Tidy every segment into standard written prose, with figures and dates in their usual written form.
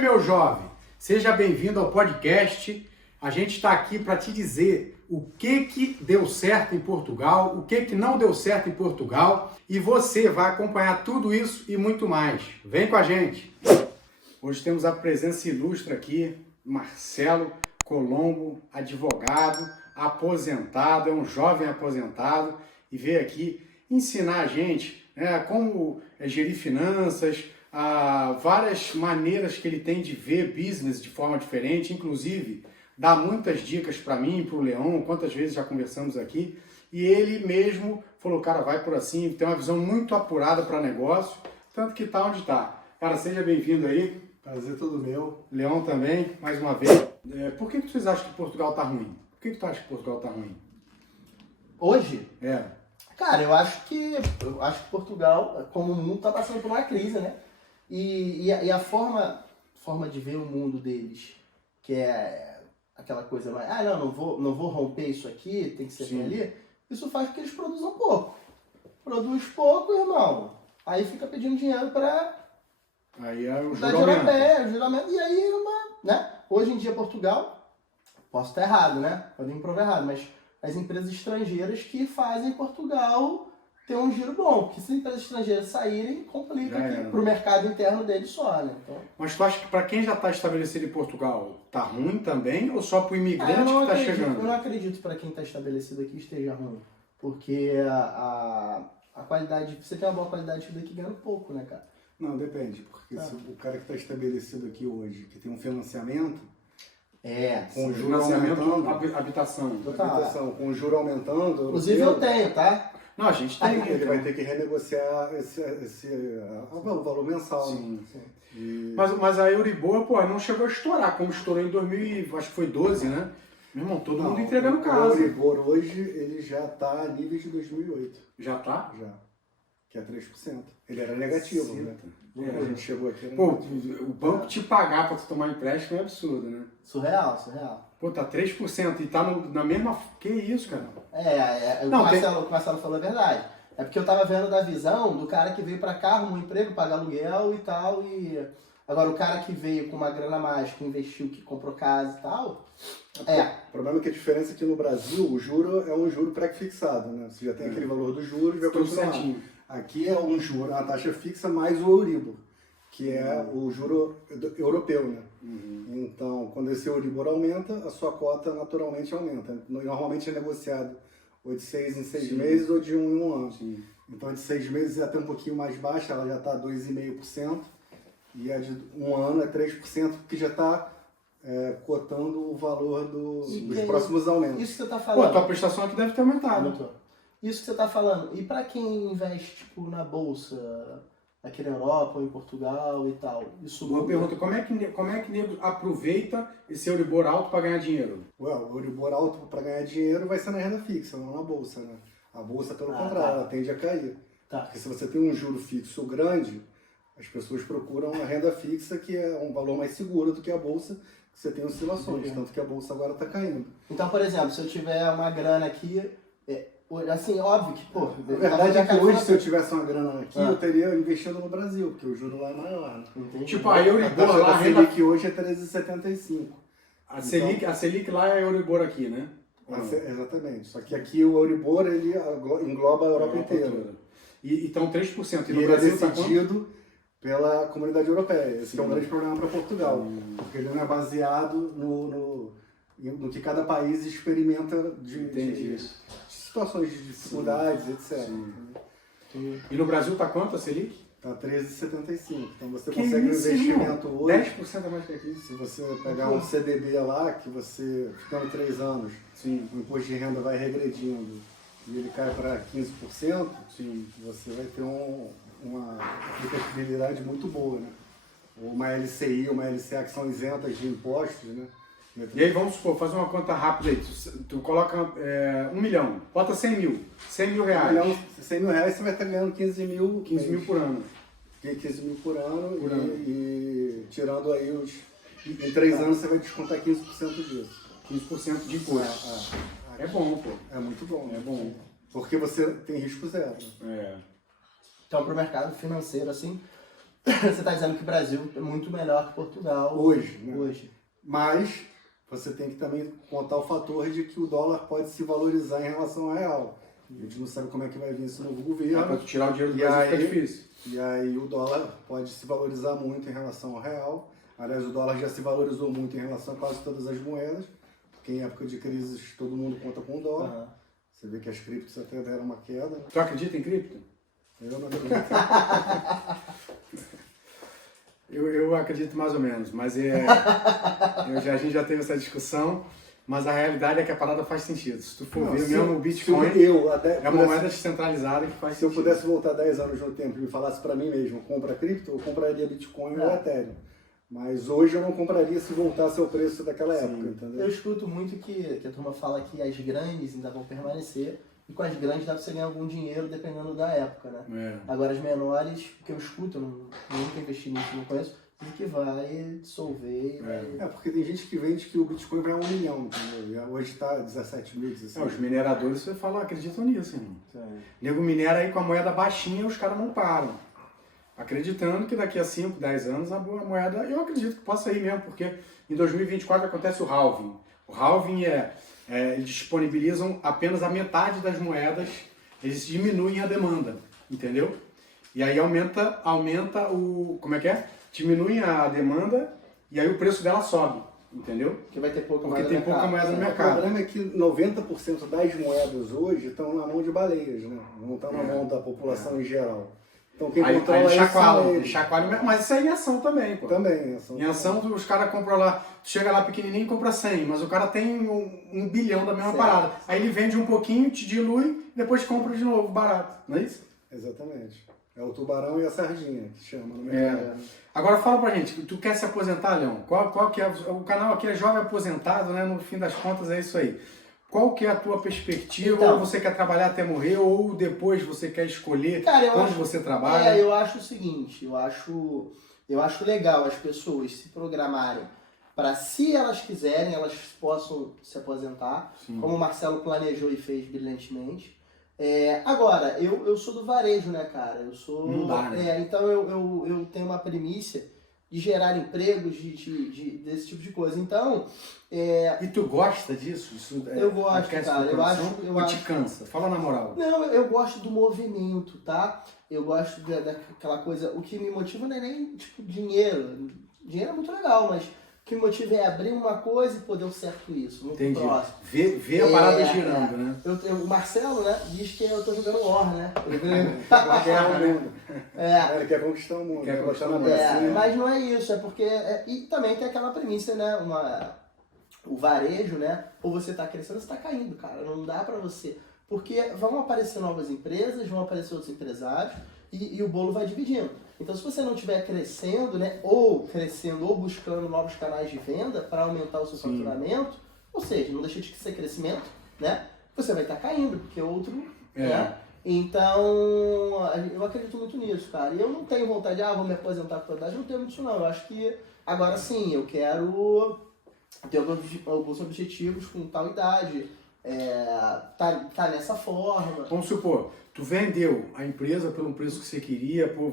Meu jovem, seja bem-vindo ao podcast. A gente está aqui para te dizer o que deu certo em Portugal, o que não deu certo em Portugal, e você vai acompanhar tudo isso e muito mais. Vem com a gente! Hoje temos a presença ilustre aqui, Marcelo Colombo, advogado, aposentado, é um jovem aposentado e veio aqui ensinar a gente como gerir finanças, várias maneiras que ele tem de ver business de forma diferente, inclusive dá muitas dicas para mim e para o Leão, quantas vezes já conversamos aqui, e ele mesmo falou, cara, vai por assim, tem uma visão muito apurada para negócio, tanto que tá onde está. Cara, seja bem-vindo aí. Prazer todo meu. Leão também, mais uma vez. Por que vocês acham que Portugal tá ruim? Por que tu acha que Portugal tá ruim? Hoje? É. Cara, eu acho que Portugal, como o mundo, tá passando por uma crise, né? E a forma de ver o mundo deles, que é aquela coisa mais, não vou romper isso aqui, tem que ser Sim. ali, isso faz com que eles produzam pouco. Produz pouco, irmão. Aí fica pedindo dinheiro para Aí é o da juramento, e aí, né? Hoje em dia, Portugal, posso estar errado, né? Podem me provar errado, mas as empresas estrangeiras que fazem Portugal ter um giro bom, porque se as empresas estrangeiras saírem, complica para o mercado interno deles só, né? Então, mas tu acha que para quem já está estabelecido em Portugal, tá ruim também, ou só para o imigrante que está chegando? Eu não acredito para quem está estabelecido aqui esteja ruim, porque a qualidade, você tem uma boa qualidade de vida aqui ganhando pouco, né, cara? Não, depende, porque se o cara que está estabelecido aqui hoje, que tem um financiamento, com o juro aumentando, habitação. com o juro aumentando... Inclusive eu tenho, tá? Não, a gente tem. Ele vai ter que renegociar o valor mensal. Sim, né? sim. Mas a Euribor, não chegou a estourar, como estourou em 2012, né? Meu irmão, todo mundo entregando casa. O Euribor hoje, ele já está a níveis de 2008. Já tá? Já. Que é 3%. Ele era negativo, né? A gente chegou aqui... O banco te pagar para tu tomar empréstimo é absurdo, né? Surreal. Pô, tá 3% e tá na mesma... Que isso, cara? O que o Marcelo falou é verdade. É porque eu tava vendo da visão do cara que veio pra cá, arrumou um emprego, paga aluguel e tal, e... Agora, o cara que veio com uma grana a mais, que investiu, que comprou casa e tal... O problema é que a diferença é que no Brasil, o juro é um juro pré-fixado, né? Você já tem aquele valor do juro e vai continuar. Certinho. Aqui é um juro, uma taxa fixa mais o Euribor, que é o juro europeu, né? Então, quando esse Euribor aumenta, a sua cota naturalmente aumenta. Normalmente é negociado ou de 6 em 6 meses ou de 1 em 1 ano. Sim. Então, a de 6 meses é até um pouquinho mais baixa, ela já está 2,5%, e a de 1 ano é 3%, porque já está cotando o valor dos próximos aumentos. Isso que você tá Pô, falando... a tua prestação aqui deve ter aumentado. Isso que você tá falando, e pra quem investe, tipo, na bolsa, aqui na Europa ou em Portugal e tal, isso... Boa pergunta, como é que nego aproveita esse Euribor alto para ganhar dinheiro? O Euribor alto para ganhar dinheiro vai ser na renda fixa, não na bolsa, né? A bolsa, pelo contrário, ela tende a cair. Porque se você tem um juro fixo grande, as pessoas procuram a renda fixa, que é um valor mais seguro do que a bolsa, que você tem oscilações, tanto que a bolsa agora está caindo. Então, por exemplo, se eu tiver uma grana aqui, assim, óbvio que, pô... A verdade é que hoje, se eu tivesse uma grana aqui, eu teria investido no Brasil, porque o juro lá é maior, né? Entendi. Tipo, a Euribor lá, a Selic hoje é 13,75. A Selic lá é Euribor aqui, né? Exatamente. Só que aqui o Euribor, ele engloba a Europa inteira. Então 3%. E no Brasil é decidido pela Comunidade Europeia. Esse é um grande problema para Portugal. Porque ele não é baseado no que cada país experimenta de situações de dificuldades, etc. E no Brasil tá quanto a Selic? Está 13,75. Então você consegue um investimento hoje. 10% a mais que aqui. Se você pegar um CDB lá, que você, ficando 3 anos, o imposto de renda vai regredindo e ele cai para 15%, você vai ter uma aplicabilidade muito boa, né? Uma LCI, uma LCA que são isentas de impostos, né? E aí, vamos supor, faz uma conta rápida aí, tu coloca 1 milhão, bota 100 mil reais. 100 mil reais você vai estar ganhando 15 mil por ano. 15 mil por ano. E tirando aí em 3 anos você vai descontar 15% disso. 15% de imposto. É bom, pô. É muito bom. É bom. Porque você tem risco zero. Então, para o mercado financeiro, assim, Você está dizendo que o Brasil é muito melhor que Portugal Hoje, né? hoje. Mas você tem que também contar o fator de que o dólar pode se valorizar em relação ao real. A gente não sabe como é que vai vir esse novo governo. Para tu tirar o dinheiro do E Brasil fica aí- difícil. E aí o dólar pode se valorizar muito em relação ao real. Aliás, o dólar já se valorizou muito em relação a quase todas as moedas, porque em época de crises todo mundo conta com o dólar. Aham. Você vê que as criptos até deram uma queda. Né? Tu acredita em cripto? Eu não acredito. Eu acredito mais ou menos, mas a gente já teve essa discussão, mas a realidade é que a parada faz sentido. Se tu for Não, ver se mesmo o eu- Bitcoin, se eu até é uma moeda descentralizada que faz Se eu sentido. pudesse voltar 10 anos no tempo e me falasse para mim mesmo, compra cripto, eu compraria Bitcoin ou Ethereum. Mas hoje eu não compraria se voltasse ao preço daquela época, Eu entendeu? escuto muito que a turma fala que as grandes ainda vão permanecer e com as grandes dá pra você ganhar algum dinheiro dependendo da época, né? É. Agora as menores, o que eu escuto, eu nunca investi nisso, não conheço, dizem que vai dissolver. É, porque tem gente que vende que o Bitcoin vai a 1 milhão, entendeu? E hoje está 17 mil, 16 Os mineradores, você fala, acreditam nisso, irmão. Vai... Nego minera aí com a moeda baixinha, os caras não param. Acreditando que daqui a 5, 10 anos a moeda, eu acredito que possa ir mesmo, porque em 2024 acontece o halving. O halving eles disponibilizam apenas a metade das moedas, eles diminuem a demanda, entendeu? E aí aumenta o, como é que é? Diminuem a demanda e aí o preço dela sobe, entendeu? Porque vai ter pouca Porque moeda tem no pouca mercado. moeda no O mercado. problema é que 90% das moedas hoje estão na mão de baleias, né? Não estão na mão da população em geral. Então quem Aí controla eles isso são chacoalham, eles. eles chacoalham, mas isso aí é em ação também, pô. Também. Em ação, os caras compram lá, tu chega lá pequenininho e compra 100, mas o cara tem 1 bilhão da mesma Certo. parada. Aí ele vende um pouquinho, te dilui, depois compra de novo, barato, não é isso? Exatamente. É o tubarão e a sardinha que chama no É. mercado. Agora fala pra gente, tu quer se aposentar, Leão? Qual que é, o canal aqui é Jovem Aposentado, né? No fim das contas é isso aí. Qual que é a tua perspectiva? Então. Ou você quer trabalhar até morrer, ou depois você quer escolher Cara, eu onde acho- você trabalha? eu acho o seguinte, eu acho legal as pessoas se programarem para, se elas quiserem, elas possam se aposentar, Sim. como o Marcelo planejou e fez brilhantemente. Agora, eu sou do varejo, né, cara? Eu sou. Não dá, né? Então eu tenho uma premissa de gerar empregos, desse tipo de coisa. Então, E tu gosta disso? Isso Eu gosto, aquece cara, teu eu coração? acho- eu Ou te acho. cansa? Fala na moral. não, eu gosto do movimento, tá? Eu gosto daquela coisa. O que me motiva não é nem tipo dinheiro. Dinheiro é muito legal, mas o que me motiva é abrir uma coisa e poder certo isso, muito Entendi. próximo. Ver a parada girando, né? O Marcelo, né, diz que eu tô jogando War, né? Quer o mundo. É, Ele quer conquistar o mundo. Quer Quer botar conquistar na o mundo. bracinha. mas não é isso, é porque. E também tem aquela premissa, né? O varejo, né? Ou você tá crescendo, você tá caindo, cara. Não dá pra você. Porque vão aparecer novas empresas, vão aparecer outros empresários e o bolo vai dividindo. Então, se você não estiver crescendo, né? Ou crescendo ou buscando novos canais de venda para aumentar o seu Sim. faturamento, ou seja, não deixa de ser crescimento, né? Você vai estar caindo, porque outro. É. Né? Então, eu acredito muito nisso, cara. E eu não tenho vontade de, vou me aposentar com idade, não tenho muito isso não. Eu acho que, agora sim, eu quero ter alguns objetivos com tal idade, tá nessa forma. Vamos supor, tu vendeu a empresa pelo preço que você queria, pô,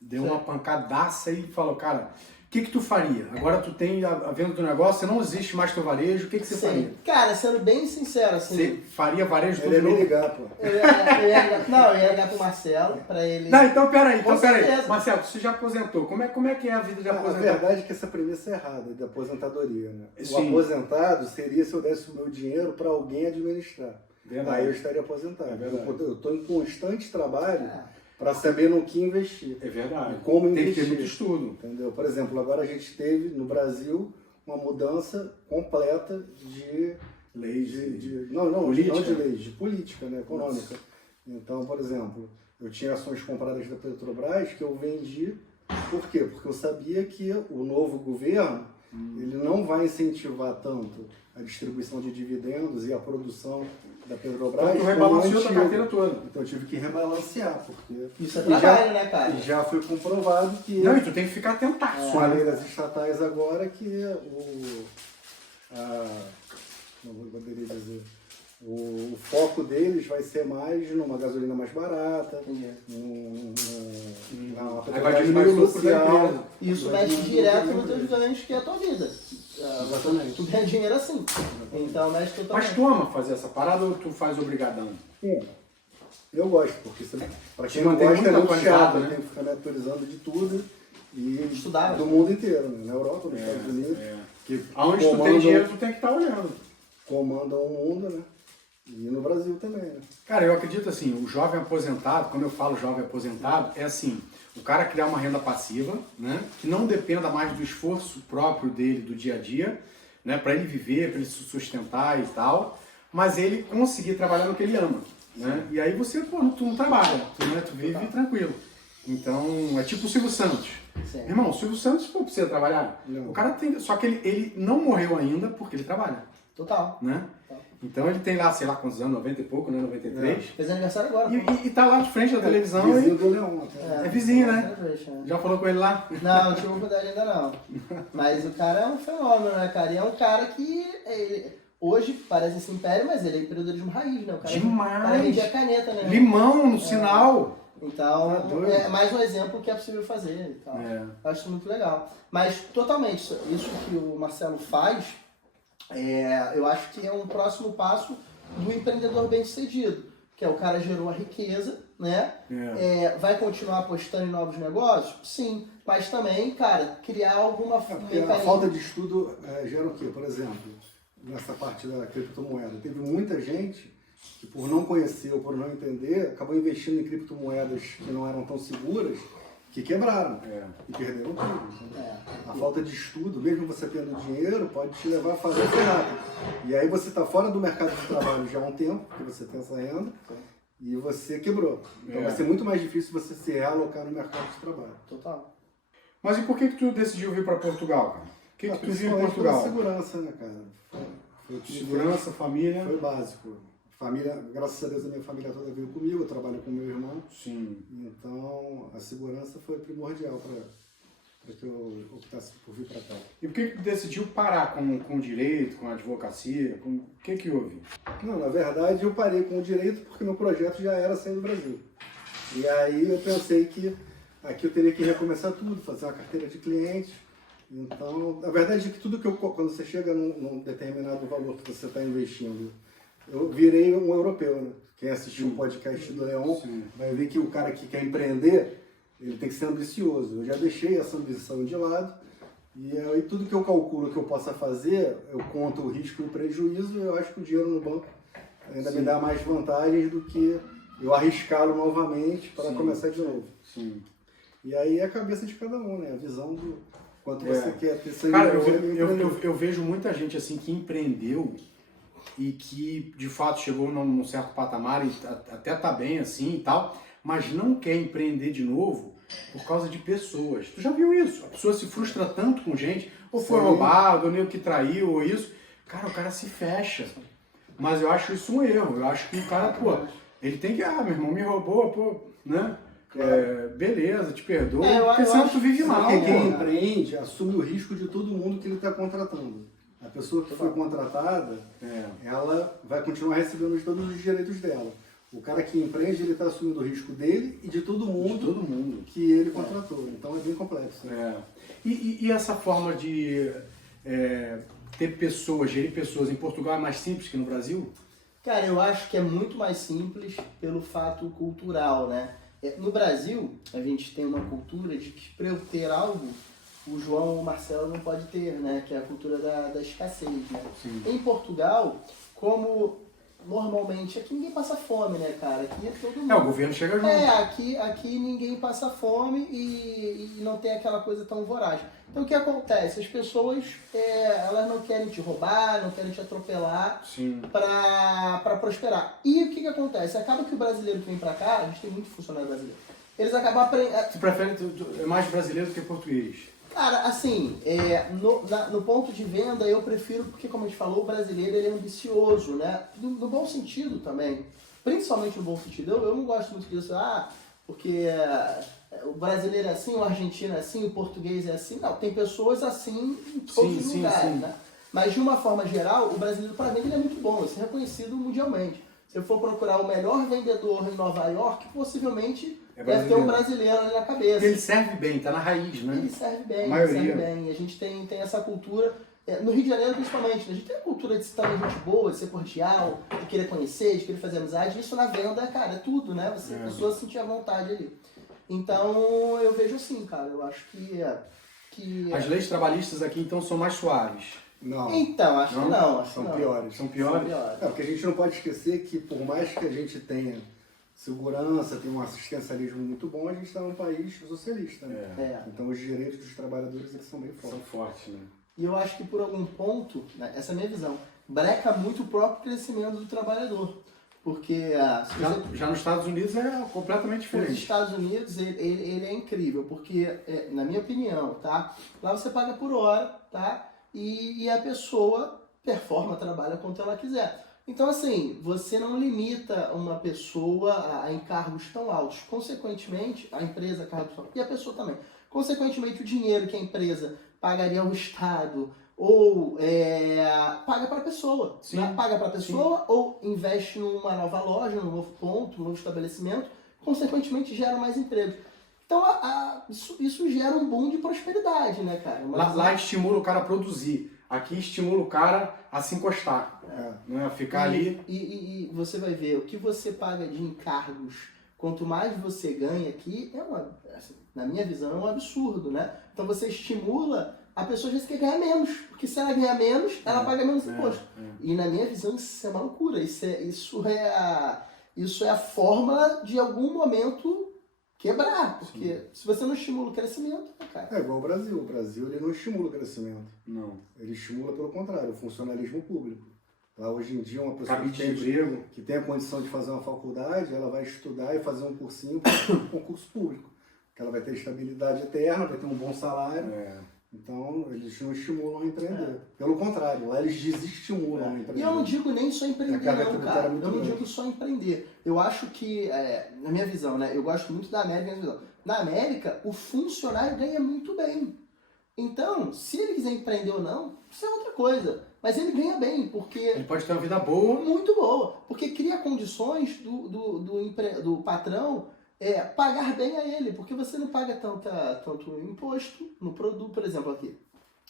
deu uma pancadaça e falou, cara, o que tu faria? Agora tu tem a venda do negócio, você não existe mais teu varejo, o que você faria? Sim. Cara, sendo bem sincero, assim, Você faria varejo Ele é todo me novo? ligar, pô. eu ia ligar pro Marcelo pra ele. Não, então peraí, Com certeza. Marcelo, você já aposentou, como é que é a vida de A aposentado? verdade é que essa premissa é errada, da aposentadoria, né? O Sim. aposentado seria se eu desse o meu dinheiro para alguém administrar. Verdade. Aí eu estaria aposentado. É verdade. Eu estou em constante trabalho É. para saber no que investir. É verdade. E como Tem que ter investir. muito estudo. Entendeu? Por exemplo, agora a gente teve no Brasil uma mudança completa de Leis não política. de leis, de política, né, econômica. Então, por exemplo, eu tinha ações compradas da Petrobras que eu vendi. Por quê? Porque eu sabia que o novo governo ele não vai incentivar tanto a distribuição de dividendos e a produção da Petrobras. Então tu como rebalanceou o tua antigo. carteira toda. Então eu tive que rebalancear, porque Isso é e já- trabalho, né, cara? e já foi comprovado que Não, e tu tem que ficar atentaço. com a né? lei das estatais agora que não poderia dizer, O foco deles vai ser mais numa gasolina mais barata, Entendi. numa Aí vai diminuir o lucro da empresa. E isso mexe direto nos teus ganhos, que é a tua vida. Exatamente. Tu ganha dinheiro assim. Então mexe totalmente. Mas tu ama fazer essa parada ou tu faz obrigadão? Eu gosto, porque para Te quem não mantém gosta é muito muito atualizado, chato, né? tem que ficar me atualizando de tudo e Estudar, do né? mundo inteiro, né? Na Europa, nos Estados Unidos, Que aonde tu tem dinheiro, tu tem que estar olhando. comandam o mundo, né? E no Brasil também, né? Cara, eu acredito assim, o jovem aposentado, quando eu falo jovem aposentado, é assim, o cara criar uma renda passiva, né, que não dependa mais do esforço próprio dele do dia a dia, né, para ele viver, para ele se sustentar e tal, mas ele conseguir trabalhar no que ele ama, né? E aí você, pô, tu não trabalha, tu vive tranquilo. Então, é tipo o Silvio Santos. Sim. Irmão, o Silvio Santos, pô, precisa trabalhar. Não. O cara tem, só que ele não morreu ainda porque ele trabalha, Total. né? Então ele tem lá, sei lá quantos anos, 90 e pouco, né, 93. Fez aniversário agora. E tá lá de frente da televisão Vizinho e do Leão, até. é vizinho, né? né? Já falou com ele lá? Não, não tive oportunidade ainda não. Mas o cara é um fenômeno, né, cara? E é um cara que hoje parece esse império, mas ele é empreendedorismo raiz, né? O cara, Demais! O cara vendia caneta, né? Limão no sinal! Então, Tá doido. é mais um exemplo que é possível fazer e tal. É. Acho muito legal. Mas, totalmente, isso que o Marcelo faz, eu acho que é um próximo passo do empreendedor bem-sucedido. Que é o cara gerou a riqueza, né? Vai continuar apostando em novos negócios? Sim. Mas também, cara, criar alguma Porque a falta de estudo gera o quê? Por exemplo, nessa parte da criptomoeda, teve muita gente que por não conhecer ou por não entender, acabou investindo em criptomoedas que não eram tão seguras, que quebraram e perderam tudo. A falta de estudo, mesmo você tendo dinheiro, pode te levar a fazer errado. E aí você está fora do mercado de trabalho já há um tempo, porque você tem essa renda, e você quebrou. Então vai ser muito mais difícil você se realocar no mercado de trabalho. Total. Mas e por que tu decidiu vir para Portugal, cara? O que tu viu em Portugal? Segurança, né, cara? Foi o que Segurança, família. Foi básico. Família, graças a Deus a minha família toda veio comigo, eu trabalho com meu irmão. Sim. Então a segurança foi primordial para que eu optasse por vir para cá. E por que tu decidiu parar com o direito, com a advocacia? O que houve? Não, na verdade eu parei com o direito porque meu projeto já era sair do Brasil. E aí eu pensei que aqui eu teria que recomeçar tudo, fazer uma carteira de clientes. Então, na verdade é que tudo que quando você chega num determinado valor que você está investindo, eu virei um europeu, né? Quem assistiu o podcast do Leon vai ver que o cara que quer empreender, ele tem que ser ambicioso. Eu já deixei essa ambição de lado e aí tudo que eu calculo que eu possa fazer, eu conto o risco e o prejuízo, eu acho que o dinheiro no banco ainda me dá mais vantagens do que eu arriscá-lo novamente para começar de novo. Sim. E aí é a cabeça de cada um, né? A visão do quanto você quer ter sangue. Cara, eu vejo muita gente assim que empreendeu e que de fato chegou num certo patamar e até tá bem assim e tal, mas não quer empreender de novo por causa de pessoas. Tu já viu isso? A pessoa se frustra tanto com gente, ou foi roubado, ou nem o que traiu, ou isso. Cara, o cara se fecha. Mas eu acho isso um erro. Eu acho que o cara, pô, ele tem que, meu irmão me roubou, pô, né? Beleza, te perdoa, porque senão tu vive mal. Porque quem empreende assume o risco de todo mundo que ele está contratando. A pessoa que foi contratada, ela vai continuar recebendo todos os direitos dela. O cara que empreende, ele está assumindo o risco dele e de todo mundo que ele contratou. Então é bem complexo. E essa forma de ter pessoas, gerir pessoas em Portugal é mais simples que no Brasil? Cara, eu acho que é muito mais simples pelo fato cultural, né? No Brasil, a gente tem uma cultura de que para eu ter algo, o João ou o Marcelo não pode ter, né? Que é a cultura da escassez, né? Sim. Em Portugal, como normalmente, aqui ninguém passa fome, né, cara? Aqui é todo mundo... O governo chega junto. Aqui ninguém passa fome e não tem aquela coisa tão voraz. Então o que acontece? As pessoas, elas não querem te roubar, não querem te atropelar para prosperar. E o que acontece? Acaba que o brasileiro que vem pra cá, a gente tem muito funcionário brasileiro, eles acabam aprendendo... Tu prefere mais brasileiro do que português? Cara, assim, no ponto de venda eu prefiro, porque como a gente falou, o brasileiro ele é ambicioso, né? No bom sentido também, principalmente no bom sentido. Eu não gosto muito disso, porque o brasileiro é assim, o argentino é assim, o português é assim. Não, tem pessoas assim em todos os lugares, né? Mas de uma forma geral, o brasileiro para venda ele é muito bom, isso é reconhecido mundialmente. Se eu for procurar o melhor vendedor em Nova York, possivelmente deve ter um brasileiro ali na cabeça. Ele serve bem, tá na raiz, né? Ele serve bem, A maioria. serve bem. A gente tem essa cultura, no Rio de Janeiro principalmente, a gente tem a cultura de ser também gente boa, de ser cordial, de querer conhecer, de querer fazer amizade. Isso na venda, cara, é tudo, né? A pessoa sentir a vontade ali. Então, eu vejo assim, cara, eu acho que As leis trabalhistas aqui, então, são mais suaves. Não. Então, acho que não. São piores. São piores? Porque a gente não pode esquecer que por mais que a gente tenha segurança, tenha um assistencialismo muito bom, a gente está num país socialista, né? Então os direitos dos trabalhadores eles são bem fortes. São fortes, né? E eu acho que por algum ponto, né, essa é a minha visão, breca muito o próprio crescimento do trabalhador. Porque já nos Estados Unidos é completamente diferente. Nos Estados Unidos ele é incrível, porque, na minha opinião, tá? Lá você paga por hora, tá? E a pessoa performa, trabalha quanto ela quiser. Então, assim, você não limita uma pessoa a encargos tão altos. Consequentemente, a empresa, cargos tão altos, e a pessoa também. Consequentemente, o dinheiro que a empresa pagaria ao Estado ou paga para a pessoa. Né? Paga para a pessoa ou investe numa nova loja, num novo ponto, num novo estabelecimento. Consequentemente, gera mais empregos. Então, isso gera um boom de prosperidade, né, cara? Lá estimula o cara a produzir. Aqui estimula o cara a se encostar. Né? Ficar ali. E você vai ver, o que você paga de encargos, quanto mais você ganha aqui, assim, na minha visão, é um absurdo, né? Então, você estimula a pessoa já quer ganhar menos. Porque se ela ganhar menos, ela paga menos imposto. E na minha visão, isso é uma loucura. Isso é a forma de algum momento quebrar, porque se você não estimula o crescimento, cara. É igual o Brasil. O Brasil ele não estimula o crescimento. Não. Ele estimula pelo contrário, o funcionalismo público. Lá hoje em dia uma pessoa que tem a condição de fazer uma faculdade, ela vai estudar e fazer um cursinho para um concurso público. Porque ela vai ter estabilidade eterna, vai ter um bom salário. Então, eles não estimulam a empreender. Pelo contrário, lá eles desestimulam a empreender. E eu não digo nem só empreender, não, cara. Eu não digo só empreender. Eu acho que, na minha visão, né? Eu gosto muito da América. Na América, o funcionário ganha muito bem. Então, se ele quiser empreender ou não, isso é outra coisa. Mas ele ganha bem, porque... Ele pode ter uma vida boa. Muito boa. Porque cria condições do patrão pagar bem a ele, porque você não paga tanto imposto no produto, por exemplo, aqui.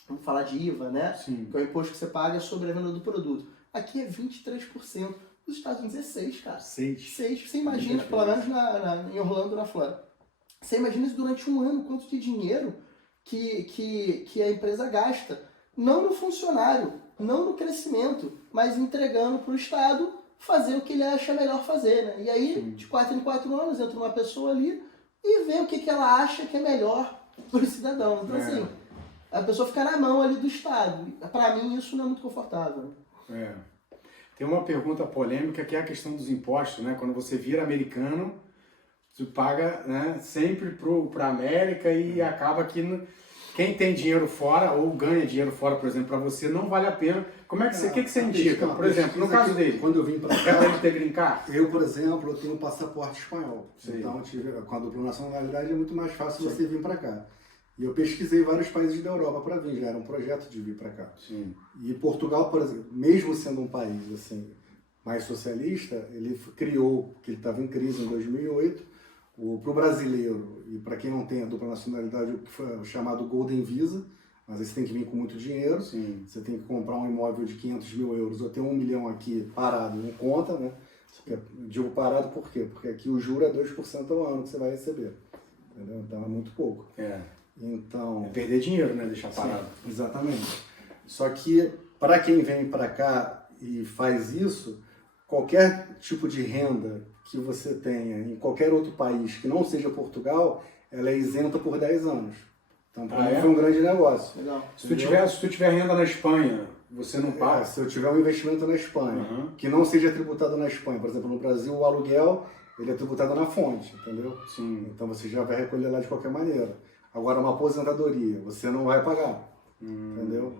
Vamos falar de IVA, né? Sim. Que é o imposto que você paga sobre a venda do produto. Aqui é 23%. Nos Estados Unidos é 6%, cara. 6%. Você imagina, pelo menos em Orlando, na Flórida. Você imagina isso durante um ano, quanto de dinheiro que a empresa gasta. Não no funcionário, não no crescimento, mas entregando para o Estado fazer o que ele acha melhor fazer, né? E aí, de 4 em 4 anos, entra uma pessoa ali e vê o que ela acha que é melhor para o cidadão. Então, assim, a pessoa fica na mão ali do Estado. Para mim, isso não é muito confortável. Tem uma pergunta polêmica que é a questão dos impostos, né? Quando você vira americano, você paga, né, sempre para a América e acaba que quem tem dinheiro fora ou ganha dinheiro fora, por exemplo, para você, não vale a pena. Como é que o que você indica? Por exemplo, no caso dele, quando eu vim para cá, é para ele ter green card? Eu, por exemplo, eu tenho um passaporte espanhol. Então, com a dupla nacionalidade é muito mais fácil você vir para cá. E eu pesquisei vários países da Europa para vir, já era um projeto de vir para cá. E Portugal, por exemplo, mesmo sendo um país assim mais socialista, ele criou, que ele estava em crise em 2008, para o brasileiro e para quem não tem a dupla nacionalidade, o que foi chamado Golden Visa, mas aí você tem que vir com muito dinheiro, você tem que comprar um imóvel de 500 mil euros ou ter 1 milhão aqui parado, não conta, né? Digo parado por quê? Porque aqui o juro é 2% ao ano que você vai receber, entendeu? Então é muito pouco. Então, é perder dinheiro, né? Deixar parado. Exatamente. Só que para quem vem para cá e faz isso, qualquer tipo de renda que você tenha em qualquer outro país que não seja Portugal, ela é isenta por 10 anos. Então, para mim foi um grande negócio. Legal. Se tu tiver renda na Espanha, você não paga? Se eu tiver um investimento na Espanha, que não seja tributado na Espanha, por exemplo, no Brasil, o aluguel ele é tributado na fonte, entendeu? Então você já vai recolher lá de qualquer maneira. Agora, uma aposentadoria, você não vai pagar, entendeu?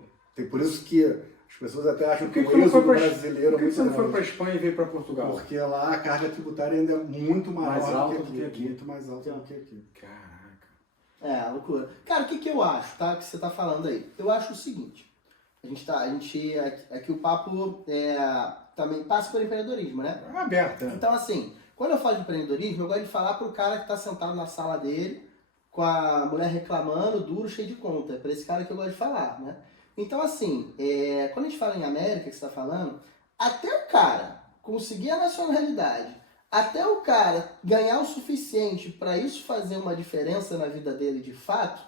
Por isso que as pessoas até acham que o êxodo brasileiro é muito grande. Por que você não foi para a Espanha e veio para Portugal? Porque lá a carga tributária ainda é muito maior do que aqui. Muito mais alta do que aqui. Caraca. Loucura. Cara, o que eu acho, tá? Que você tá falando aí? Eu acho o seguinte. aqui o papo também passa por empreendedorismo, né? É aberto, né? Então, assim, quando eu falo de empreendedorismo, eu gosto de falar pro cara que tá sentado na sala dele, com a mulher reclamando, duro, cheio de conta. É pra esse cara que eu gosto de falar, né? Então, assim, quando a gente fala em América, que você tá falando, até o cara conseguir a nacionalidade, até o cara ganhar o suficiente para isso fazer uma diferença na vida dele de fato,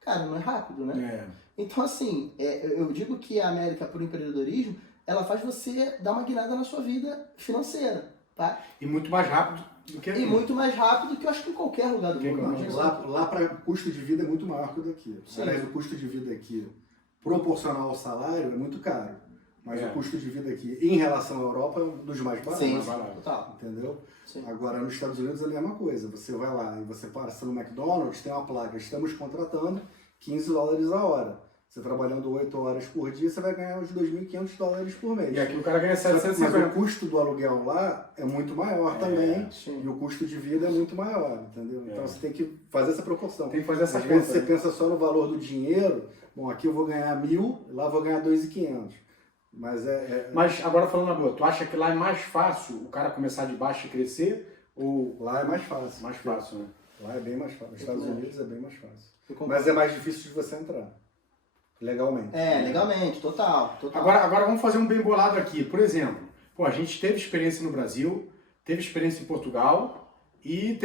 cara, não é rápido, né? Então, assim, eu digo que a América, por empreendedorismo, ela faz você dar uma guinada na sua vida financeira, tá? E muito mais rápido do que aqui. E muito mais rápido que eu acho que em qualquer lugar do mundo. Lá para o custo de vida é muito maior que o daqui. Sim. Aliás, o custo de vida aqui, proporcional ao salário, é muito caro. Mas o custo de vida aqui, em relação à Europa, é um dos mais baratos. Sim, total. Entendeu? Sim. Agora, nos Estados Unidos é a mesma coisa. Você vai lá e você passa no McDonald's, tem uma placa, estamos contratando $15 a hora. Você trabalhando 8 horas por dia, você vai ganhar uns $2.500 por mês. E aqui o cara ganha Mas 750. o custo do aluguel lá é muito maior também. Sim. E o custo de vida é muito maior, entendeu? Então você tem que fazer essa proporção. Tem que fazer essa Às conta. vezes você pensa só no valor do dinheiro, bom, aqui eu vou ganhar 1.000, lá eu vou ganhar 2.500. Mas Mas agora falando na boa, tu acha que lá é mais fácil o cara começar de baixo e crescer? Ou lá é mais fácil. mais fácil, né? Lá é bem mais fácil. Nos Estados Unidos é bem mais fácil. Eu Mas é mais difícil de você entrar. Legalmente. Legalmente, total. Agora vamos fazer um bem bolado aqui. Por exemplo, a gente teve experiência no Brasil, teve experiência em Portugal e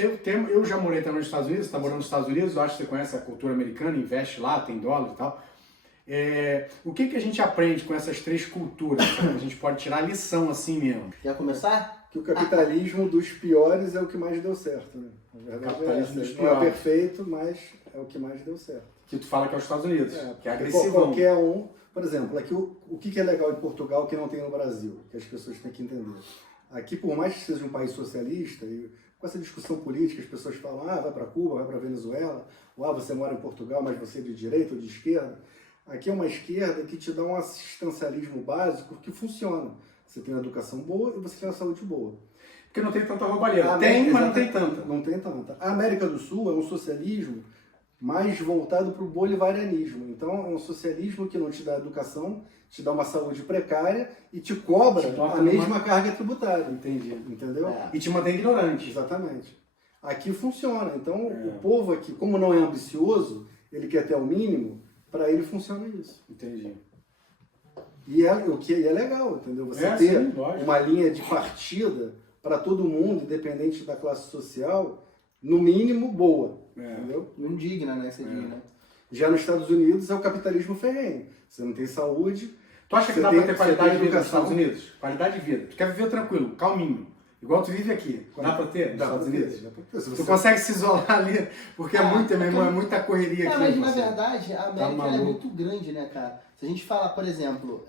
eu já morei também nos Estados Unidos, você está morando nos Estados Unidos, eu acho que você conhece a cultura americana, investe lá, tem dólar e tal. O que a gente aprende com essas três culturas? A gente pode tirar lição assim mesmo. Quer começar? Que o capitalismo dos piores é o que mais deu certo, né? Na verdade, Capitalismo dos não é piores. perfeito, mas é o que mais deu certo. Que tu fala que é os Estados Unidos, que é porque agressivão. Qualquer um, por exemplo, aqui o que é legal em Portugal que não tem no Brasil, que as pessoas têm que entender. Aqui, por mais que seja um país socialista, e com essa discussão política, as pessoas falam, vai para Cuba, vai para Venezuela, ou você mora em Portugal, mas você é de direita ou de esquerda. Aqui é uma esquerda que te dá um assistencialismo básico que funciona. Você tem uma educação boa e você tem uma saúde boa. Porque não tem tanta roubalheira. Tem, mas não tem tanta. Não tem tanta. A América do Sul é um socialismo mais voltado para o bolivarianismo. Então, é um socialismo que não te dá educação, te dá uma saúde precária e te cobra a mesma carga tributária. Entendi. Entendeu? E te mantém ignorante. Exatamente. Aqui funciona. Então, o povo aqui, como não é ambicioso, ele quer ter o mínimo, para ele funciona isso. Entendi. E é legal, entendeu? Você ter uma linha de partida para todo mundo, independente da classe social, no mínimo boa. Entendeu? Não indigna, né? Você diz, né? Já nos Estados Unidos é o capitalismo ferrenho. Você não tem saúde. Tu acha que dá para ter qualidade de vida nos Estados Unidos? Qualidade de vida. Tu quer viver tranquilo, calminho. Igual tu vive aqui. Dá pra ter nos Estados Unidos? Tu consegue se isolar ali, porque é muita correria aqui. Mas na verdade, a América é muito grande, né, cara? Se a gente falar, por exemplo,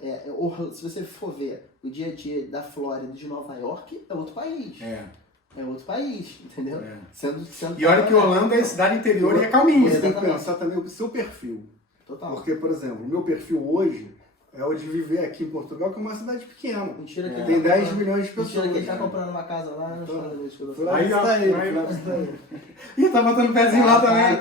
se você for ver o dia a dia da Flórida, de Nova York, é outro país. É outro país, entendeu? Sendo e olha que Orlando é cidade interior e é calminho. Você tem que pensar também o seu perfil. Total. Porque, por exemplo, o meu perfil hoje é o de viver aqui em Portugal, que é uma cidade pequena. Mentira que tem 10 milhões de pessoas. Mentira que ele tá comprando uma casa lá nos Estados Unidos. Ih, tá botando pezinho lá também.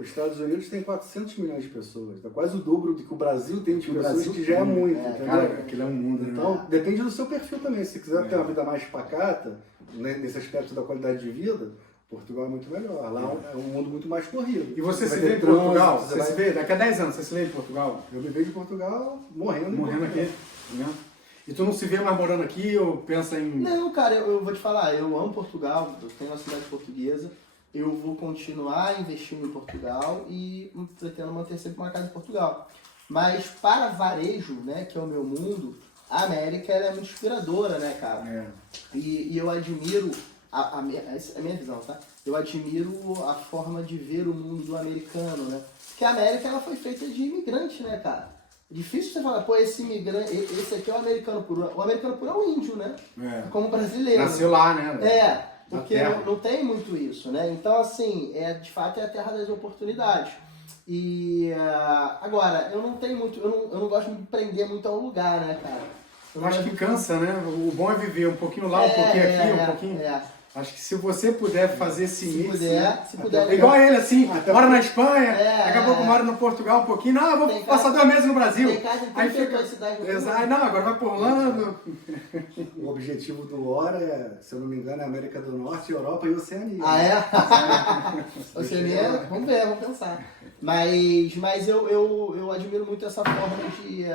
Os Estados Unidos tem 400 milhões de pessoas. É quase o dobro do que o Brasil tem de pessoas, que já é muito. Cara, aquilo é um mundo. Então, depende do seu perfil também. Se você quiser ter uma vida mais pacata, né, nesse aspecto da qualidade de vida, Portugal é muito melhor. Lá é um mundo muito mais corrido. E você se vê em Portugal? Você se vê daqui a 10 anos, você se vê em Portugal? Eu me vejo em Portugal morrendo aqui. E tu não se vê mais morando aqui ou pensa em... Não, cara, eu vou te falar, eu amo Portugal, eu tenho uma cidade portuguesa, eu vou continuar investindo em Portugal e pretendo manter sempre uma casa em Portugal. Mas para varejo, né, que é o meu mundo, a América ela é muito inspiradora, né, cara? E eu admiro... Essa é a minha visão, tá? Eu admiro a forma de ver o mundo do americano, né? Porque a América ela foi feita de imigrante, né, cara? É difícil você falar, esse imigrante, esse aqui é o americano puro. O americano puro é o índio, né? Como brasileiro. Nasceu lá, né? Porque não tem muito isso, né? Então, assim, de fato é a terra das oportunidades. E agora, eu não tenho muito, eu não gosto de me prender muito ao lugar, né, cara? Eu acho que cansa, né? O bom é viver um pouquinho lá, um pouquinho aqui, um pouquinho... Acho que se você puder fazer esse mix... Se puder. Igual ele, assim, Até mora na Espanha, É, daqui a pouco mora no Portugal um pouquinho. Não, eu vou Tem passar casa- 2 meses no Brasil. Tem casa em Aí 32 fica... cidades do Exato. mundo. Não, agora vai por Orlando. O objetivo do Hora é, se eu não me engano, é América do Norte, Europa e Oceania. Ah, é? Oceania, vamos ver, vamos pensar. Mas eu admiro muito essa forma de... você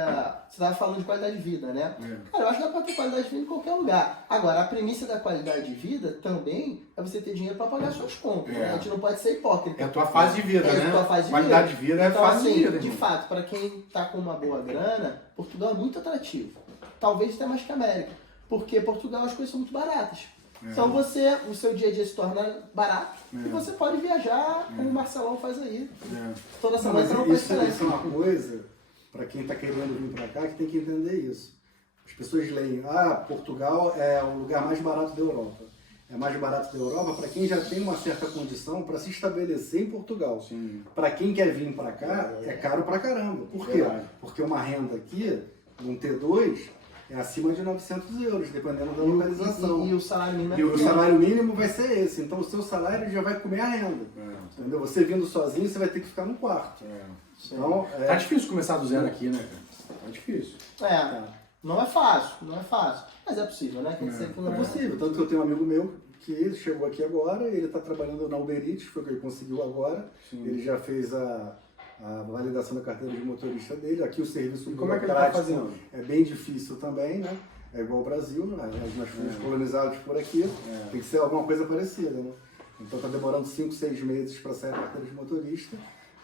estava falando de qualidade de vida, né? Cara, eu acho que dá pra ter qualidade de vida em qualquer lugar. Agora, a premissa da qualidade de vida também é você ter dinheiro pra pagar suas contas, né? A gente não pode ser hipócrita. É a tua fase de vida, né? É a tua fase de Qualidade vida. de vida é Então, fase assim, de vida. de irmão. fato, pra quem tá com uma boa grana, Portugal é muito atrativo. Talvez até mais que a América. Porque Portugal as coisas são muito baratas. Então o seu dia a dia se torna barato e você pode viajar como o Marcelão faz aí. Toda Não, semana mas você não faz isso é diferença. uma coisa, para quem está querendo vir para cá, que tem que entender isso. As pessoas leem, Portugal é o lugar mais barato da Europa. É mais barato da Europa para quem já tem uma certa condição para se estabelecer em Portugal. Para quem quer vir para cá, é caro pra caramba. Por quê? Verdade. Porque uma renda aqui, um T2, é acima de 900 euros, dependendo da localização. E o salário mínimo é E o pequeno. salário mínimo vai ser esse. Então o seu salário já vai comer a renda. Entendeu? Você vindo sozinho, você vai ter que ficar no quarto. Então, Tá difícil começar do zero aqui, né, cara? Tá difícil. Não é fácil, não é fácil. Mas é possível, né? Tem que ser que não é possível. Tanto que eu tenho um amigo meu que ele chegou aqui agora, ele está trabalhando na Uber Eats, foi o que ele conseguiu agora. Ele já fez a validação da carteira de motorista dele. Aqui o serviço Como é que ele tá burocrático fazendo? é bem difícil também, né? É igual ao Brasil, né? Nós fomos colonizados por aqui, tem que ser alguma coisa parecida, né? Então está demorando 5, 6 meses para sair a carteira de motorista.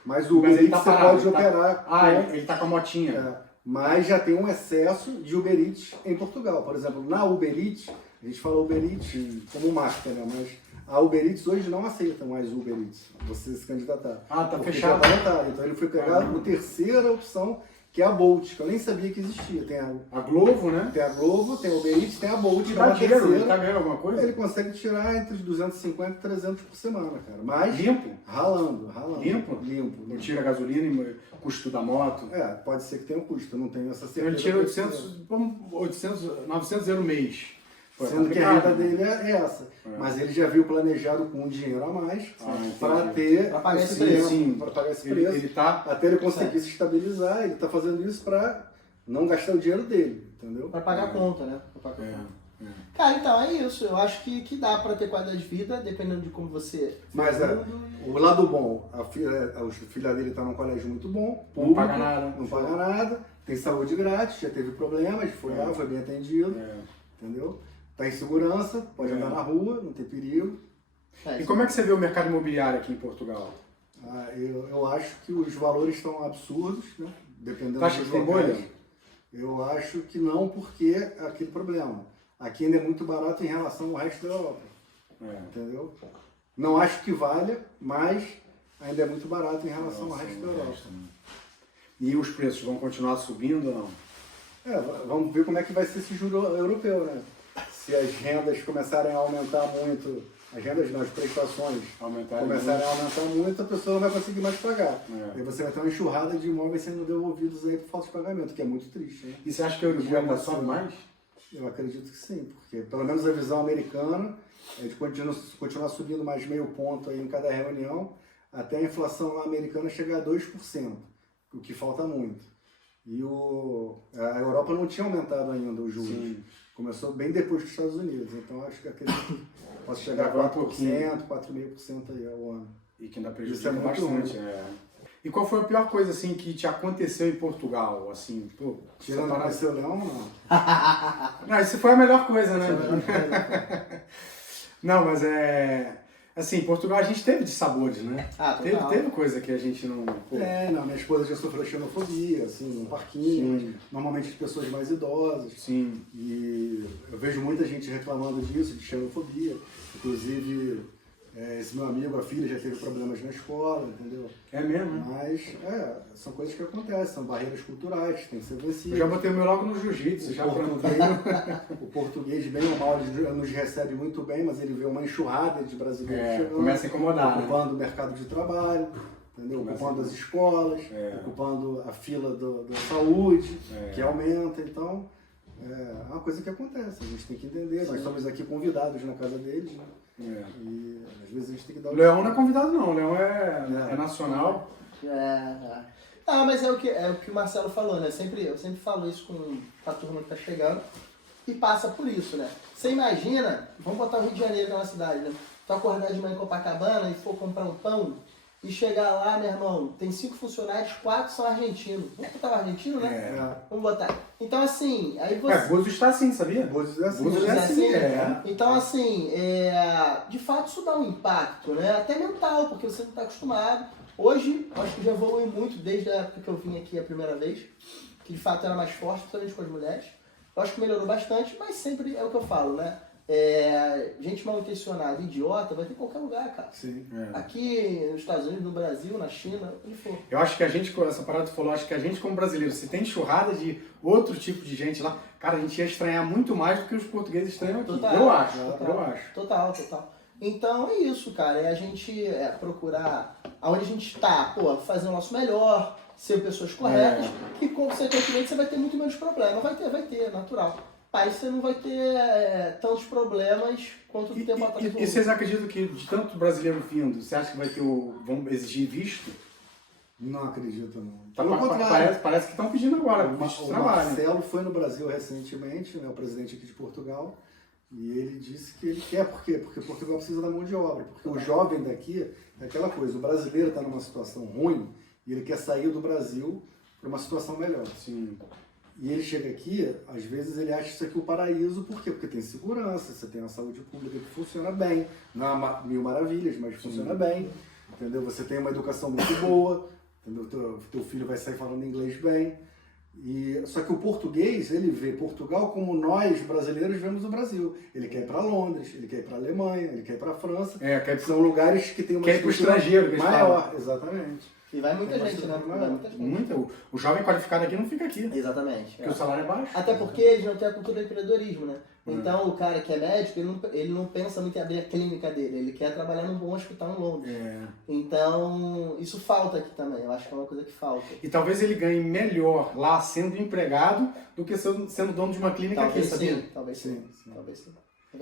Mas o Uber ele Eats tá você parado, pode ele tá- operar ele tá com a motinha. mas já tem um excesso de Uber Eats em Portugal. Por exemplo, na Uber Eats, a gente fala Uber Eats como marca, né? Mas a Uber Eats hoje não aceita mais Uber Eats, você se candidatar. Tá Porque fechado. já tá lotado. Então ele foi pegar a terceira opção, que é a Bolt, que eu nem sabia que existia. Tem A Glovo, né? a Globo, tem a Uber Eats, tem a Bolt, E que é dá uma dinheiro, ele terceira. tá ganhando alguma coisa? Ele consegue tirar entre os 250 e 300 por semana, cara. Mas Limpo? ralando. Limpo? Limpo. Não tira gasolina e custo da moto. Pode ser que tenha um custo, eu não tenho essa Então certeza. ele tira 900 euros mês. Pô, é Sendo que a complicado, renda né? dele é essa. Mas ele já viu planejado com um dinheiro a mais para entendi. ter Pra pagar esse esse preço. tempo, para pagar esse Ele, preço. ele tá... Até ele conseguir se estabilizar, ele está fazendo isso para não gastar o dinheiro dele, entendeu? Pra pagar a conta, né? Pra pagar a conta. É. Cara, então é isso. Eu acho que dá pra ter qualidade de vida, dependendo de como você... Mas o lado bom, a filha dele está num colégio muito bom, Não público, paga nada. não paga nada, tem saúde grátis, já teve problemas, foi lá, foi bem atendido, entendeu? Está em segurança, pode andar na rua, não tem perigo. E como é que você vê o mercado imobiliário aqui em Portugal? Eu acho que os valores estão absurdos, né? Dependendo Tu acha dos que tem locais. bolha? Eu acho que não, porque é aquele problema. Aqui ainda é muito barato em relação ao resto da Europa, entendeu? Não acho que valha, mas ainda é muito barato em relação ao resto da Europa. E os preços vão continuar subindo ou não? Vamos ver como é que vai ser esse juro europeu, né? Se as rendas começarem a aumentar muito, as rendas não, as prestações começarem a aumentar muito, a pessoa não vai conseguir mais pagar. Aí você vai ter uma enxurrada de imóveis sendo devolvidos aí por falta de pagamento, que é muito triste, né? E você acha que o Euribor ainda sobe mais? Eu acredito que sim, porque pelo menos a visão americana é de continuar subindo mais meio ponto aí em cada reunião, até a inflação lá americana chegar a 2%, o que falta muito. E a Europa não tinha aumentado ainda os juros. Sim. Começou bem depois dos Estados Unidos, então acho que acredito que possa chegar a 4%, 4,5% aí ao ano. E que ainda Isso prejudica é muito bastante. E qual foi a pior coisa assim que te aconteceu em Portugal? Assim, pô, Tirando a seu leão, não. Não, isso foi a melhor coisa, né? Essa é a melhor coisa. Não, mas assim, em Portugal a gente teve de sabores, né? Total. Teve coisa que a gente não... Pô, Não, minha esposa já sofreu xenofobia, assim, no parquinho, Sim. normalmente de pessoas mais idosas. Sim. E eu vejo muita gente reclamando disso, de xenofobia. Inclusive, esse meu amigo, a filha já teve problemas na escola, entendeu? É mesmo, né? Mas, são coisas que acontecem, são barreiras culturais que têm que ser Eu vencidas. já botei o meu logo no jiu-jitsu, já pra não ter... O português, bem ou mal, ele nos recebe muito bem, mas ele vê uma enxurrada de brasileiros chegando, começa a incomodar, né? ocupando o mercado de trabalho, entendeu? Ocupando as escolas, ocupando a fila da saúde, que aumenta. Então, é uma coisa que acontece, a gente tem que entender. Nós estamos aqui convidados na casa deles, né? E às vezes a gente tem que dar O Leão não é convidado não, o Leão é nacional. Ah, mas é o que o Marcelo falou, né? Eu sempre falo isso com a turma que tá chegando e passa por isso, né? Você imagina, vamos botar o Rio de Janeiro na cidade, né? Tu acordar de manhã em Copacabana e for comprar um pão e chegar lá, meu irmão, tem 5 funcionários, 4 são argentinos. Vamos botar o argentino, né? Vamos botar. Então, assim, aí você... Búzios está assim, sabia? Búzios é assim. Búzios é assim, Então, assim, de fato isso dá um impacto, né? Até mental, porque você não está acostumado. Hoje, acho que já evoluiu muito desde a época que eu vim aqui a primeira vez, que de fato era mais forte, principalmente com as mulheres. Eu acho que melhorou bastante, mas sempre é o que eu falo, né? Gente mal intencionada, idiota, vai ter em qualquer lugar, cara. Sim. Aqui nos Estados Unidos, no Brasil, na China, onde for. Eu acho que a gente, essa parada que tu falou, acho que a gente como brasileiro, se tem enxurrada de outro tipo de gente lá, cara, a gente ia estranhar muito mais do que os portugueses estranham aqui. Total, Eu acho. Total. Então é isso, cara, é a gente procurar aonde a gente está, fazer o nosso melhor, ser pessoas corretas, que consequentemente você vai ter muito menos problema. Vai ter, natural. Aí você não vai ter tantos problemas quanto o tempo atrás. E vocês acreditam que de tanto brasileiro vindo, você acha que vai ter vão exigir visto? Não acredito, não. Pelo contrário. Parece que estão pedindo agora, visto de O trabalho. Marcelo foi no Brasil recentemente, né, o presidente aqui de Portugal, e ele disse que ele quer, por quê? Porque Portugal precisa da mão de obra, porque o jovem daqui é aquela coisa, o brasileiro está numa situação ruim e ele quer sair do Brasil para uma situação melhor. Sim. E ele chega aqui, às vezes ele acha isso aqui o paraíso, por quê? Porque tem segurança, você tem uma saúde pública que funciona bem, não é mil maravilhas, mas funciona bem, entendeu? Você tem uma educação muito boa, entendeu? Teu filho vai sair falando inglês bem. Só que o português, ele vê Portugal como nós, brasileiros, vemos o Brasil. Ele quer ir para Londres, ele quer ir para Alemanha, ele quer ir para França. São lugares que tem uma quer ir para o estrangeiro, maior, exatamente. E vai muita gente, né? Vai muita gente. O jovem qualificado aqui não fica aqui. Exatamente. Porque o salário é baixo. Até porque eles não têm a cultura do empreendedorismo, né? Então o cara que é médico, ele não pensa muito em abrir a clínica dele, ele quer trabalhar num bom hospital em Londres. Então isso falta aqui também, eu acho que é uma coisa que falta. E talvez ele ganhe melhor lá sendo empregado do que sendo dono de uma clínica aqui, sabia? Talvez sim.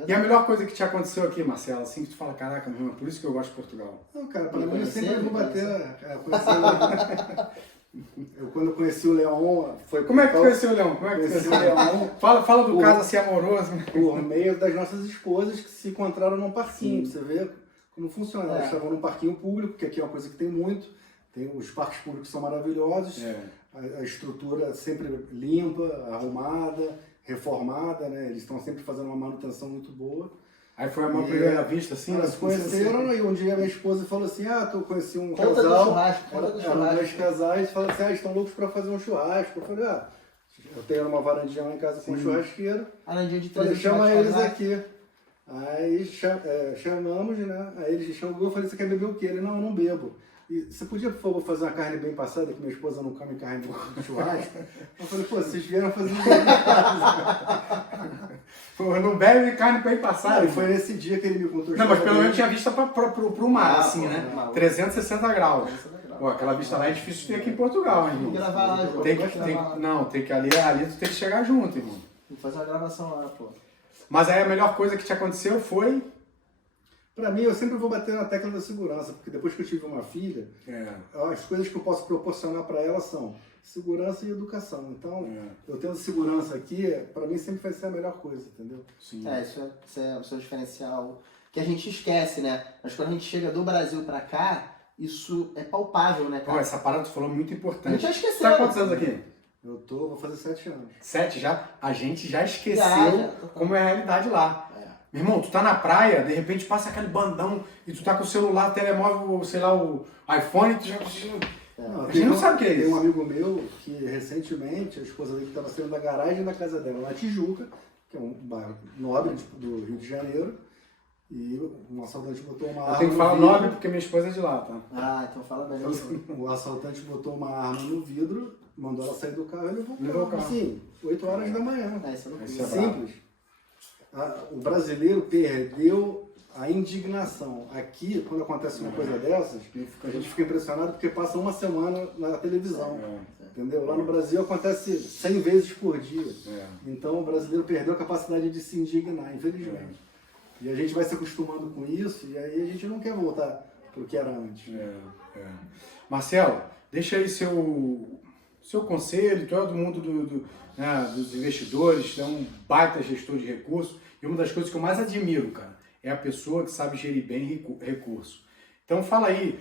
E a melhor coisa que te aconteceu aqui, Marcelo, assim que tu fala, caraca, meu, é por isso que eu gosto de Portugal. Não, cara, para mim eu sempre vou bater. Quando eu conheci o Leão, foi. Como é que tu conheceu o Leão? Fala do caso assim amoroso. Por meio das nossas esposas que se encontraram num parquinho. Você vê como funciona. Elas estavam num parquinho público, que aqui é uma coisa que tem muito. Os parques públicos são maravilhosos. A estrutura sempre limpa, arrumada, reformada, né? Eles estão sempre fazendo uma manutenção muito boa. Aí foi uma primeira vista, assim? Elas se conheceram e um dia minha esposa falou assim, eu conheci um conta casal. Do churrasco. Eram 2 casais e falaram assim, estão loucos para fazer um churrasco. Eu falei, eu tenho uma varandinha lá em casa com um churrasqueiro. Falei, chama eles aqui. Aí chamamos, né? Aí eles chamam, eu falei, você quer beber o quê? Ele, não, eu não bebo. E você podia, por favor, fazer uma carne bem passada, que minha esposa não come carne no churrasco? Eu falei, vocês vieram fazer um não bebe carne bem passada. E foi nesse dia que ele me contou. Não, mas pelo menos tinha vista pro mar, assim, né? 360 graus. Pô, aquela vista lá é difícil de ter aqui em Portugal, hein, irmão? Tem que gravar lá, João. Tem que ali tu tem que chegar junto, irmão. Tem que fazer uma gravação lá, pô. Mas aí a melhor coisa que te aconteceu foi... Pra mim, eu sempre vou bater na tecla da segurança, porque depois que eu tive uma filha, as coisas que eu posso proporcionar para ela são segurança e educação. Então, eu tendo segurança aqui, pra mim sempre vai ser a melhor coisa, entendeu? Sim. Isso é o seu diferencial, que a gente esquece, né? Mas quando a gente chega do Brasil pra cá, isso é palpável, né, cara? Essa parada que tu falou é muito importante. A gente já esqueceu. Você tá quantos anos aqui? Vou fazer 7 anos. 7 já? A gente já esqueceu como é a realidade lá. Meu irmão, tu tá na praia, de repente passa aquele bandão e tu tá com o celular, telemóvel, sei lá, o iPhone, e tu já... A gente não sabe o que é isso. Tem um amigo meu que recentemente, a esposa dele estava saindo da garagem da casa dela, na Tijuca, que é um bairro nobre do Rio de Janeiro, e um assaltante botou uma arma. Eu tenho que falar nobre porque minha esposa é de lá, tá? Então fala bem. O assaltante botou uma arma no vidro, mandou ela sair do carro e levou o carro. Sim, 8 horas da manhã. Simples. O brasileiro perdeu a indignação. Aqui, quando acontece uma coisa dessas, a gente fica impressionado porque passa uma semana na televisão. Entendeu? Lá no Brasil acontece 100 vezes por dia. Então o brasileiro perdeu a capacidade de se indignar, infelizmente. E a gente vai se acostumando com isso e aí a gente não quer voltar para o que era antes. Marcelo, deixa aí seu conselho, todo mundo dos investidores, é um baita gestor de recursos, e uma das coisas que eu mais admiro, cara, é a pessoa que sabe gerir bem recurso. Então fala aí,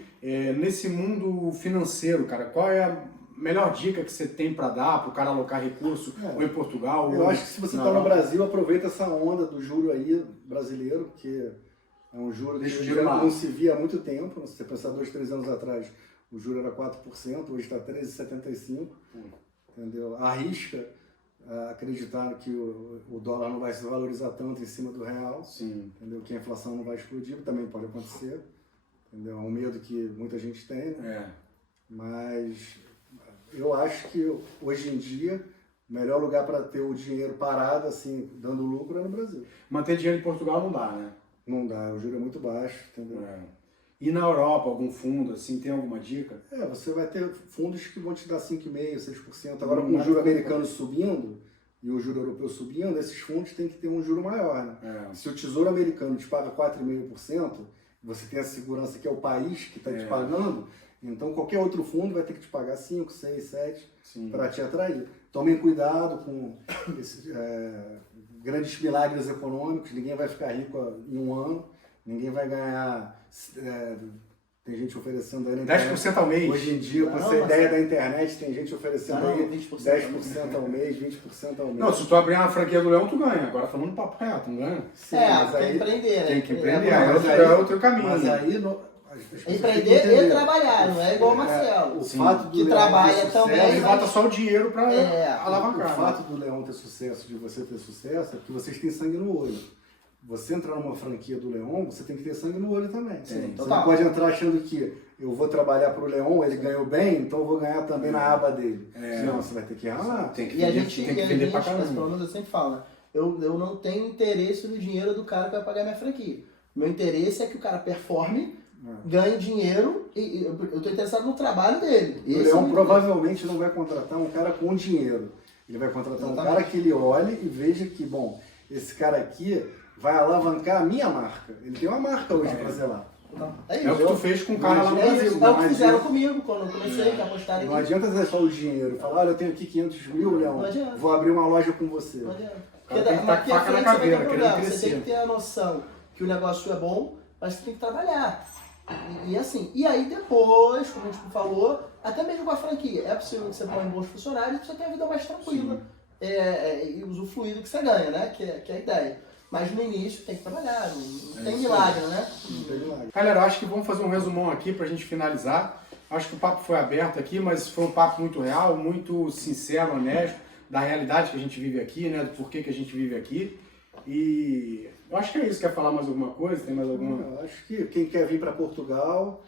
nesse mundo financeiro, cara, qual é a melhor dica que você tem para dar para o cara alocar recurso ou em Portugal? Eu acho que se você está no Brasil, aproveita essa onda do juro aí brasileiro, que é um juro que já não se via há muito tempo. Se você pensar 2, 3 anos atrás, o juro era 4%, hoje está 13,75%. Entendeu? Arrisca acreditar que o dólar não vai se valorizar tanto em cima do real. Sim. Entendeu? Que a inflação não vai explodir, também pode acontecer. Entendeu? É um medo que muita gente tem, né? Mas eu acho que hoje em dia o melhor lugar para ter o dinheiro parado, assim, dando lucro é no Brasil. Manter dinheiro em Portugal não dá, né? Não dá, o juro é muito baixo, entendeu? E na Europa, algum fundo, assim, tem alguma dica? Você vai ter fundos que vão te dar 5,5%, 6%. Agora, com o juro americano subindo e o juro europeu subindo, esses fundos têm que ter um juro maior, né? Se o Tesouro Americano te paga 4,5%, você tem a segurança que é o país que está te pagando, então qualquer outro fundo vai ter que te pagar 5, 6, 7 para te atrair. Tomem cuidado com esses grandes milagres econômicos, ninguém vai ficar rico em um ano, ninguém vai ganhar... tem gente oferecendo aí na internet. 10% ao mês. Hoje em dia, com essa ideia da internet, tem gente oferecendo aí 10% ao mês, 20% ao mês. Não, se tu abrir uma franquia do Leão, tu ganha. Agora falando papo reto, não ganha? Sim, mas aí, empreender, né? Tem que empreender, é outro caminho. Mas aí... Empreender e trabalhar, não é igual o Marcelo. O fato do que trabalha também. Ele bota só o dinheiro para alavancar. O fato do Leão ter sucesso, de você ter sucesso, é porque vocês têm sangue no olho. Você entrar numa franquia do Leão, você tem que ter sangue no olho também. Você não pode entrar achando que eu vou trabalhar para o Leão, ele ganhou bem, então eu vou ganhar também na aba dele. Não, você vai ter que ralar. Tem que vender para caramba. Pelo menos eu sempre falo, né? Eu não tenho interesse no dinheiro do cara que vai pagar minha franquia. Meu interesse é que o cara performe, ganhe dinheiro e eu estou interessado no trabalho dele. O Leão provavelmente não vai contratar um cara com dinheiro. Ele vai contratar um cara que ele olhe e veja que, bom, esse cara aqui vai alavancar a minha marca. Ele tem uma marca hoje para zelar. É o que tu fez com o cara lá no Brasil. É o que fizeram comigo quando eu comecei a apostar aqui. Não adianta ser só o dinheiro. Falar, olha, eu tenho aqui 500 mil, Leão, vou abrir uma loja com você. Não adianta. Tem que estar com faca na caveira, querendo crescer. Você tem que ter a noção que o negócio é bom, mas você tem que trabalhar. E assim, e aí depois, como a gente falou, até mesmo com a franquia, é possível que você põe bons funcionários e você tenha a vida mais tranquila e usufruir do que você ganha, né? Que é a ideia. Mas no início tem que trabalhar, não tem milagre, né? Não tem milagre. Galera, acho que vamos fazer um resumão aqui pra gente finalizar. Acho que o papo foi aberto aqui, mas foi um papo muito real, muito sincero, honesto, da realidade que a gente vive aqui, né? Do porquê que a gente vive aqui. E eu acho que é isso. Quer falar mais alguma coisa? Tem mais alguma? Eu acho que quem quer vir para Portugal,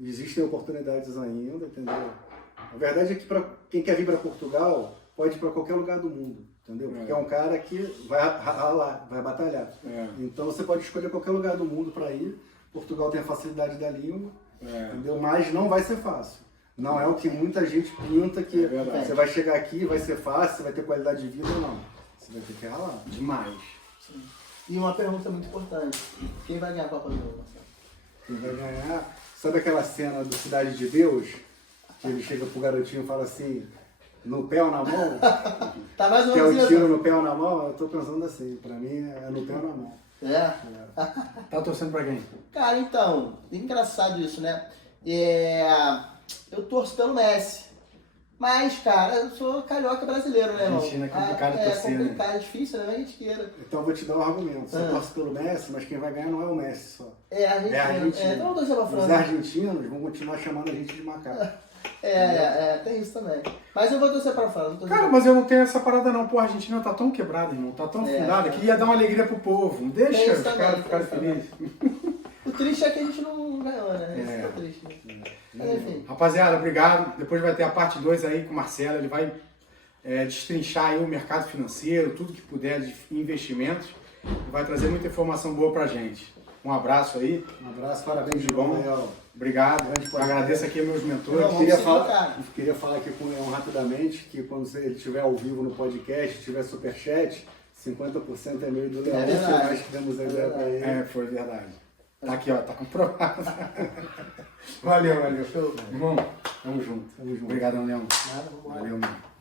existem oportunidades ainda, entendeu? A verdade é que para quem quer vir para Portugal, pode ir para qualquer lugar do mundo, entendeu? Porque é um cara que vai ralar, vai batalhar. Então você pode escolher qualquer lugar do mundo para ir. Portugal tem a facilidade da língua, entendeu? Mas não vai ser fácil. Não é o que muita gente pinta que você vai chegar aqui, vai ser fácil, você vai ter qualidade de vida, não. Você vai ter que ralar. Demais. Sim. E uma pergunta muito importante. Quem vai ganhar a Copa do Mundo, Marcelo? Quem vai ganhar... Sabe aquela cena do Cidade de Deus? Que ele chega pro garotinho e fala assim, no pé ou na mão? Tá mais ou que é menos o tiro no pé ou na mão? Eu tô pensando assim, pra mim é no pé ou na mão. Tá torcendo pra quem? Cara, então, é engraçado isso, né? Eu torço pelo Messi. Mas, cara, eu sou carioca brasileiro, né, irmão? Argentina é complicado torcer, né? É complicado, é difícil, né? A gente queira. Então eu vou te dar um argumento. Você torce pelo Messi, mas quem vai ganhar não é o Messi só. É a Argentina. Então eu tô dizendo a França. Os argentinos vão continuar chamando a gente de macaco. Tem isso também. Mas eu vou torcer pra França. Cara, mas eu não tenho essa parada não. Pô, a Argentina tá tão quebrada, irmão. Tá tão fundada que ia dar uma alegria pro povo. Não deixa os caras ficarem felizes. O triste é que a gente não ganhou, né? Isso é triste. Mas enfim. Rapaziada, obrigado. Depois vai ter a parte 2 aí com o Marcelo. Ele vai destrinchar aí o mercado financeiro, tudo que puder de investimentos. Vai trazer muita informação boa pra gente. Um abraço aí. Um abraço, parabéns de bom. Obrigado. Agradeço aqui aos meus mentores. Queria falar aqui com o Leão rapidamente que quando ele estiver ao vivo no podcast, tiver superchat, 50% é meio do Leão, É que verdade. nós que demos a ideia pra ele. É, foi verdade. Tá aqui, ó, tá comprovado. Valeu, valeu. Show. Irmão, tamo junto. Tamo junto. Obrigadão, Leão. Nada, vamos lá. Valeu, mano.